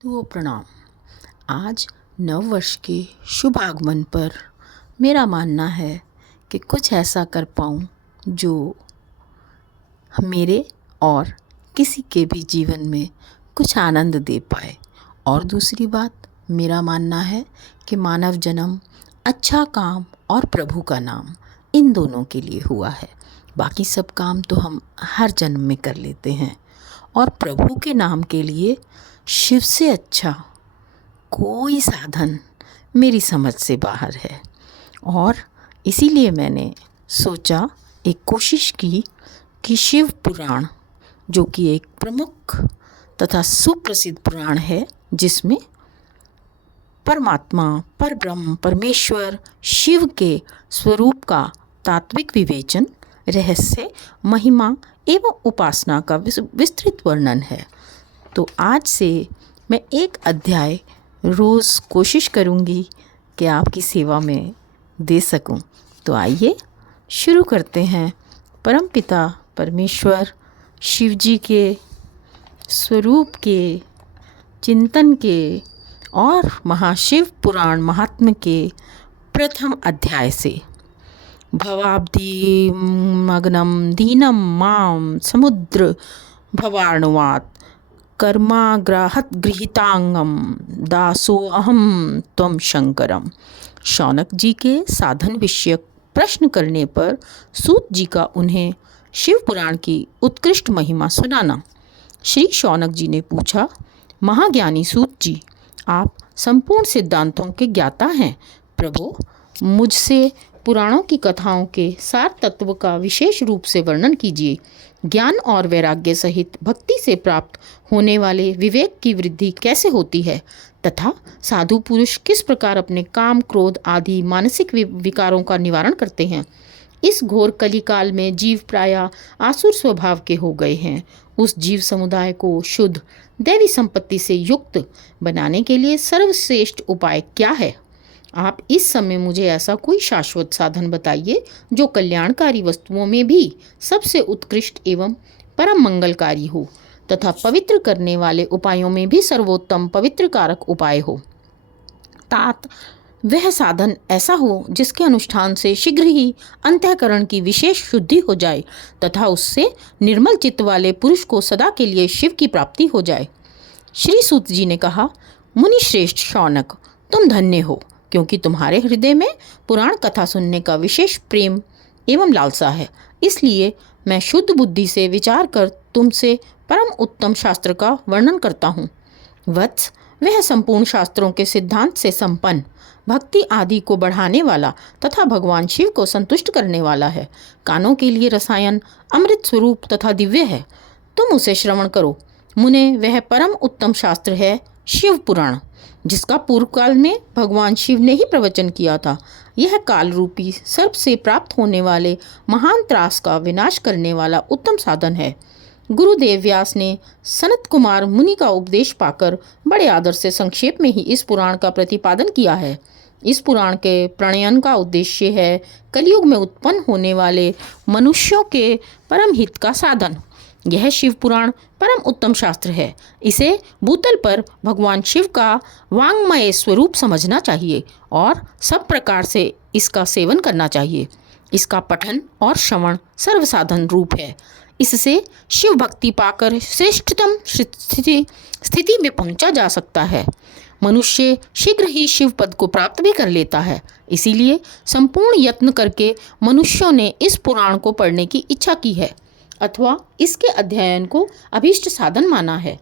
तो प्रणाम। आज नव वर्ष के शुभ आगमन पर मेरा मानना है कि कुछ ऐसा कर पाऊँ जो मेरे और किसी के भी जीवन में कुछ आनंद दे पाए। और दूसरी बात, मेरा मानना है कि मानव जन्म अच्छा काम और प्रभु का नाम, इन दोनों के लिए हुआ है। बाकी सब काम तो हम हर जन्म में कर लेते हैं, और प्रभु के नाम के लिए शिव से अच्छा कोई साधन मेरी समझ से बाहर है। और इसीलिए मैंने सोचा, एक कोशिश की कि शिव पुराण, जो कि एक प्रमुख तथा सुप्रसिद्ध पुराण है, जिसमें परमात्मा, परब्रह्म, परमेश्वर शिव के स्वरूप का तात्विक विवेचन, रहस्य, महिमा एवं उपासना का विस्तृत वर्णन है। तो आज से मैं एक अध्याय रोज़ कोशिश करूँगी कि आपकी सेवा में दे सकूं। तो आइए शुरू करते हैं परमपिता परमेश्वर शिव जी के स्वरूप के चिंतन के और महाशिव पुराण महात्म्य के प्रथम अध्याय से। भवाब्धि मग्नम दीनम माम समुद्र भवार्णवात् कर्माग्राहत गृहीतांगम दासो अहम त्वम शंकरम। शौनक जी के साधन विषयक प्रश्न करने पर सूत जी का उन्हें शिव पुराण की उत्कृष्ट महिमा सुनाना। श्री शौनक जी ने पूछा, महाज्ञानी सूत जी, आप संपूर्ण सिद्धांतों के ज्ञाता हैं। प्रभु, मुझसे पुराणों की कथाओं के सार तत्व का विशेष रूप से वर्णन कीजिए। ज्ञान और वैराग्य सहित भक्ति से प्राप्त होने वाले विवेक की वृद्धि कैसे होती है, तथा साधु पुरुष किस प्रकार अपने काम, क्रोध आदि मानसिक विकारों का निवारण करते हैं। इस घोर कलिकाल में जीव प्रायः आसुर स्वभाव के हो गए हैं। उस जीव समुदाय को शुद्ध दैवी संपत्ति से युक्त बनाने के लिए सर्वश्रेष्ठ उपाय क्या है? आप इस समय मुझे ऐसा कोई शाश्वत साधन बताइए जो कल्याणकारी वस्तुओं में भी सबसे उत्कृष्ट एवं परम मंगलकारी हो, तथा पवित्र करने वाले उपायों में भी सर्वोत्तम पवित्र कारक उपाय हो। तात वह साधन ऐसा हो जिसके अनुष्ठान से शीघ्र ही अंतःकरण की विशेष शुद्धि हो जाए, तथा उससे निर्मल चित्त वाले पुरुष को सदा के लिए शिव की प्राप्ति हो जाए। श्री सूत जी ने कहा, मुनि श्रेष्ठ शौनक, तुम धन्य हो, क्योंकि तुम्हारे हृदय में पुराण कथा सुनने का विशेष प्रेम एवं लालसा है। इसलिए मैं शुद्ध बुद्धि से विचार कर तुमसे परम उत्तम शास्त्र का वर्णन करता हूँ। वत्स, वह संपूर्ण शास्त्रों के सिद्धांत से संपन्न, भक्ति आदि को बढ़ाने वाला तथा भगवान शिव को संतुष्ट करने वाला है। कानों के लिए रसायन, अमृत स्वरूप तथा दिव्य है। तुम उसे श्रवण करो। मुने, वह परम उत्तम शास्त्र है शिव पुराण, जिसका पूर्व काल में भगवान शिव ने ही प्रवचन किया था। यह काल रूपी सर्प से प्राप्त होने वाले महान त्रास का विनाश करने वाला उत्तम साधन है। गुरुदेव व्यास ने सनत कुमार मुनि का उपदेश पाकर बड़े आदर से संक्षेप में ही इस पुराण का प्रतिपादन किया है। इस पुराण के प्रणयन का उद्देश्य है कलयुग में उत्पन्न होने वाले मनुष्यों के परम हित का साधन। यह शिव पुराण परम उत्तम शास्त्र है। इसे भूतल पर भगवान शिव का वांग्मय स्वरूप समझना चाहिए और सब प्रकार से इसका सेवन करना चाहिए। इसका पठन और श्रवण सर्वसाधन रूप है। इससे शिव भक्ति पाकर श्रेष्ठतम स्थिति में पहुंचा जा सकता है। मनुष्य शीघ्र ही शिव पद को प्राप्त भी कर लेता है। इसीलिए संपूर्ण यत्न करके मनुष्यों ने इस पुराण को पढ़ने की इच्छा की है, अथवा इसके अध्ययन को अभीष्ट साधन माना है।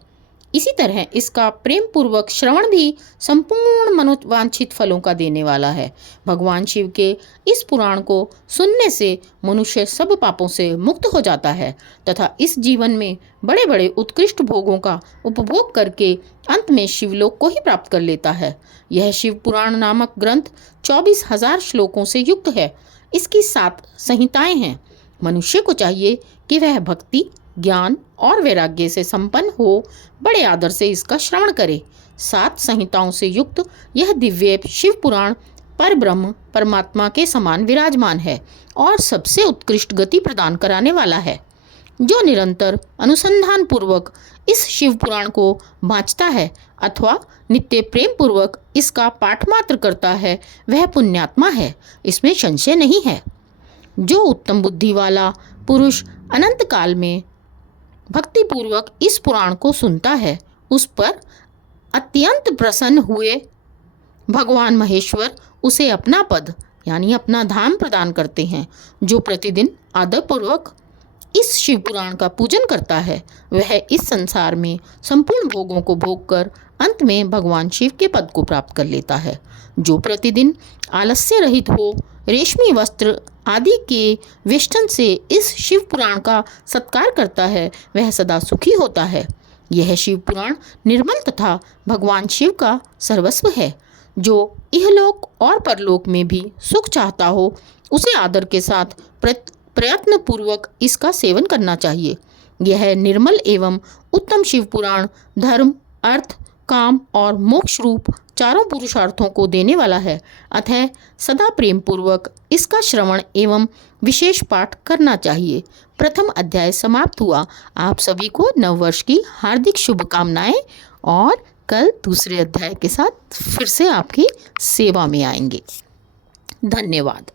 इसी तरह इसका प्रेम पूर्वक श्रवण भी संपूर्ण मनोवांछित फलों का देने वाला है। भगवान शिव के इस पुराण को सुनने से मनुष्य सब पापों से मुक्त हो जाता है, तथा इस जीवन में बड़े बड़े उत्कृष्ट भोगों का उपभोग करके अंत में शिवलोक को ही प्राप्त कर लेता है। यह शिव पुराण नामक ग्रंथ 24,000 श्लोकों से युक्त है। इसकी 7 संहिताएं हैं। मनुष्य को चाहिए कि वह भक्ति, ज्ञान और वैराग्य से संपन्न हो बड़े आदर से इसका श्रवण करे। 7 संहिताओं से युक्त यह दिव्य शिव पुराण परब्रह्म परमात्मा के समान विराजमान है और सबसे उत्कृष्ट गति प्रदान कराने वाला है। जो निरंतर अनुसंधान पूर्वक इस शिव पुराण को बाँचता है अथवा नित्य प्रेम पूर्वक इसका पाठ मात्र करता है वह पुण्यात्मा है, इसमें संशय नहीं है। जो उत्तम बुद्धि वाला पुरुष अनंत काल में भक्ति पूर्वक इस पुराण को सुनता है, उस पर अत्यंत प्रसन्न हुए भगवान महेश्वर उसे अपना पद यानी अपना धाम प्रदान करते हैं। जो प्रतिदिन आदरपूर्वक इस शिव पुराण का पूजन करता है, वह इस संसार में संपूर्ण भोगों को भोग कर अंत में भगवान शिव के पद को प्राप्त कर लेता है। जो प्रतिदिन आलस्य रहित हो रेशमी वस्त्र आदि के वेष्टन से इस शिव पुराण का सत्कार करता है, वह सदा सुखी होता है। यह शिव पुराण निर्मल तथा भगवान शिव का सर्वस्व है। जो इहलोक और परलोक में भी सुख चाहता हो, उसे आदर के साथ प्रयत्न पूर्वक इसका सेवन करना चाहिए। यह निर्मल एवं उत्तम शिव पुराण धर्म, अर्थ, काम और मोक्ष रूप चारों पुरुषार्थों को देने वाला है। अतः सदा प्रेम पूर्वक इसका श्रवण एवं विशेष पाठ करना चाहिए। प्रथम अध्याय समाप्त हुआ। आप सभी को नववर्ष की हार्दिक शुभकामनाएं और कल दूसरे अध्याय के साथ फिर से आपकी सेवा में आएंगे। धन्यवाद।